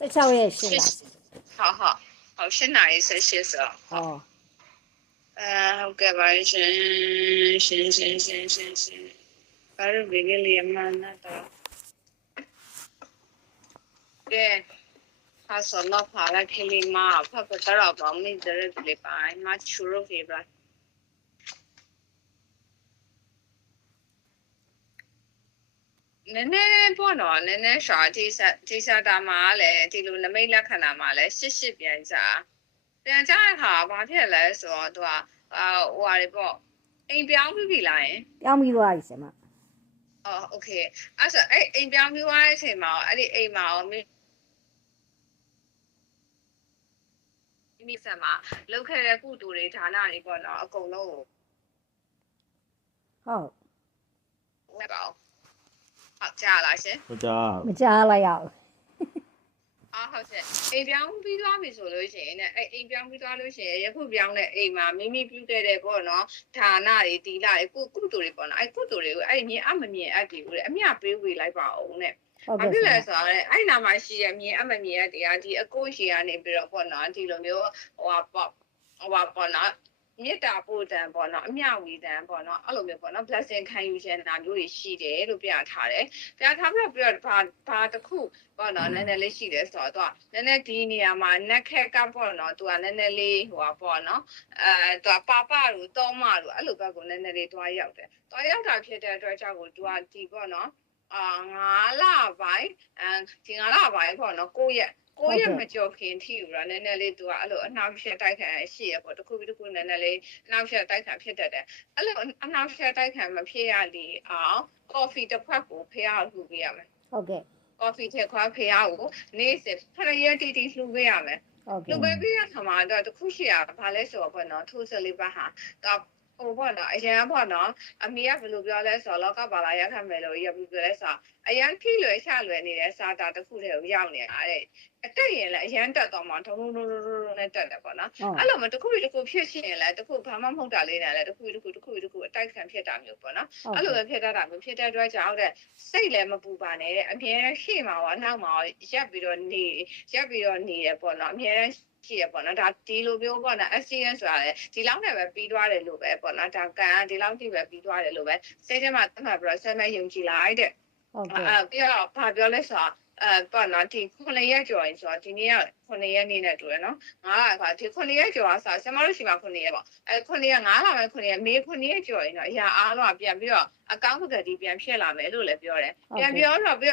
16ရက်8လား好是哪一些写手？ ဟော ဟုတ်ကဲ့ပါရှင်ဘာလို့ဒီကလေးမှန်းတော့ကဲ他说老怕了可以嘛怕不得了吧没得了礼拜嘛出肉给吧နည်းနည်းပေါ့နော်နည်းနည်းရှာဒီစားတာမှာလေဒီလိုနမိတ်လက္ခဏာမှာလေရှစ်ပြန်ကြတဲ့ဟာဘာဖြစ်လဲဆိုတော့သူကဟိုဟာတွေပေါ့အိမ်ပြောင်းပြီလားယင် ပြောင်းပြီးသွားပြီဆရာမ โอเคအဲ့ဆိုအဲ့အိမ်ပြောင်းပြီးသွားတဲ့အချိန်မှာအဲ့ဒီအိမ်မှာရောမိဆက်မှာလောက်ခဲ့တဲ့ကုတူတွေဌာနတွေပေါ့နော်အကုန်လုံးကို ဟုတ် ဝက်ပါဟုတ်ကြားလားရှင် ဟုတ်ကြော မကြားလိုက်ရဘူး ဟုတ်ရှင်အိမ်ပြောင်းပြီးသွားပြီဆိုလို့ရှိရင်ねအဲ့အိမ်ပြောင်းပြီးသွားလို့ရှိရင်ယခုပြောင်းတဲ့အိမ်မှာမိမိပြုခဲ့တဲ့ပေါ့နော်ဌာနတွေတီလာတွေကုတူတွေပေါ့နော်အဲ့ကုတူတွေကိုအဲ့မြင်အမမြင်အပ်တယ်ဦးတဲ့အမြပေးဝေလိုက်ပါအောင်နဲ့ ဟုတ် ဘာ ကဲ့ ဖြစ် ဆ လဲ ရာ ဆိုတော့အဲ့နာမှာရှိရမြင်အမမြင်ရတရားဒီအကိုရှိရနေပြီးတော့ပေါ့နော်ဒီလိုမျိုးဟိုပေါ့နော်မေတ္တာပို့တံပေါ့နော်အမြဝေတံပေါ့နော်အဲ့လိုမျိုးပေါ့နော် blessing ခံယူခြင်းနာမျိုးတွေရှိတယ်လို့ပြထားတယ်ပြထားပြီးတော့ဘာတစ်ခုပေါ့နော်နည်းနည်းလေးရှိတယ်ဆိုတော့သူကနည်းနည်းဒီနေရာမှာနက်ခက်ကပေါ့နော်သူကနည်းနည်းလေးဟိုပေါ့နော်သူကပါတို့တောမတို့အဲ့လိုဘက်ကိုနည်းနည်းလေးတွားရောက်တယ်တွားရောက်တာဖြစ်တဲ့အတွက်ကြောင့်ကိုသူကဒီပေါ့နော်9လပိုင်းဒီ9လပိုင်းပေါ့နော်9ရက်မကြော်ခင်ထိယူတာနည်းနည်းလေးသူကအဲ့လိုအနှောက်အယှက်တိုက်ခံရှိရပေါ့တစ်ခုပြီးတစ်ခုနည်းနည်းလေးအနှောက်အယှက်တိုက်ခံဖြစ်တတ်တယ်အဲ့လိုအနှောက်အယှက်တိုက်ခံမဖြစ်ရလေအောင် coffee တစ်ခွက်ကိုဖျားလှူပေးရမယ် ဟုတ်ကဲ့ coffee တစ်ခွက်ဖျားကိုနေ့စဉ်9ရက်တီလှူပေးရမယ် ဟုတ်ကဲ့ လှူပေးပြီးရခါမှာတော့တစ်ခုရှိရဘာလဲဆိုတော့ပေါ့နော်ထိုးစလေးပါဟာဟိုပေါ့နော်အရင်ပေါ့နော်အမေကဘယ်လိုပြောလဲဆိုတော့လောကပါလာရက်ခံမယ်လို့ရပြီးပြောလဲဆိုအရန်ထိလွယ်ချလွယ်နေတဲ့စာတာတစ်ခုတည်းကိုရောက်နေတာတဲ့အတက်ရင်လည်းအရန်တက်တော့မှထုံနဲ့တက်တယ်ပေါ့နော်အဲ့လိုမှတစ်ခုဖြစ်ရှိရင်လည်းတစ်ခုဘာမှမဟုတ်တာလေးနဲ့လည်းတစ်ခုအတိုက်ခံဖြစ်တာမျိုးပေါ့နော်အဲ့လိုပဲဖြစ်တတ်တာမျိုးဖြစ်တဲ့အတွက်ကြောင့်တဲ့စိတ်လည်းမပူပါနဲ့တဲ့အမြဲရှေ့မှာရောနောက်မှာရက်ပြီးတော့နေတယ်ပေါ့နော်အမြဲရှိရပေါ့နော်ဒါဒီလိုမျိုးပေါ့နော် accident ဆိုတာလေဒီလောက်နဲ့ပဲပြီးသွားတယ်လို့ပဲပေါ့နော်ဒါကန်ဒီလောက်ထိပဲပြီးသွားတယ်လို့ပဲစိတ်ထဲမှာသတ်မှတ်ပြီးတော့ဆက်မဲ့ယုံကြည်လိုက်တဲ့ ဟုတ်ကဲ့ ပြီးတော့ဘာပြောလဲဆိုတော့ပေါ့နော်ဒီ9ရက်ကျော်ရင်ဆိုတော့ဒီနေ့က9ရက်နေ့နဲ့တူတယ်နော်9လကဒီ9ရက်ကျော်ကဆရာမတို့ရှိမှာ9ရက်ပေါ့9ရက်9လပဲ9ရက်မေ9ရက်ကျော်ရင်တော့အရာအားလုံးကပြန်ပြီးတော့အကောင့်ပကတိပြန်ဖြစ်လာမယ်လို့လည်းပြောတယ်ပြန်ပြောတော့ပြီး